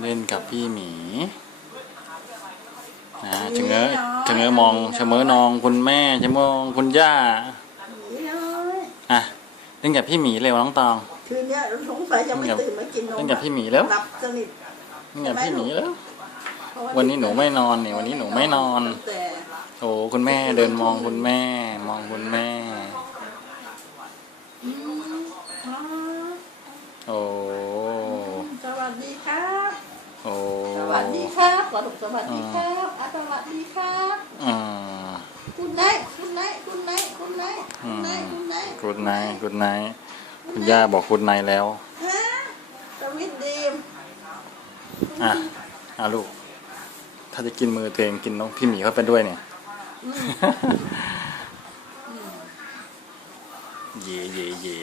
เล่นกับพี่หมีนะชะเง้อชะเง้อมองชะเง้อมองคุณแม่ชะเง้อมองคุณย่าหนีน้อยอะเล่นกับพี่หมีเร็วน้องตองคืนเนี้ยสงสัยจะไม่ตื่นมากินนมเล่นกับพี่หมีแล้วหลับสนิทเล่นกับพี่หมีแล้วเพราะาวันนี้หนูไม่นอนนี่วันนี้หนูไม่นอนตั้งแต่โอ้คุณแม่เดินมองคุณแม่ มองคุณแม่ ครับขอถูกสวัสดีครับอาสวัสดีครับคุณไนคุณไนคุณไนคุณไนคุณไนคุณไนคุณไนคุนคุณย่าบอกคุณไนแล้วฮะสวิตดีมอะอะลูก ถ้าจะกินมือตัวเองกินน้องพี่หมีเขาไปด้วยเนี่ยเย่เย่เย่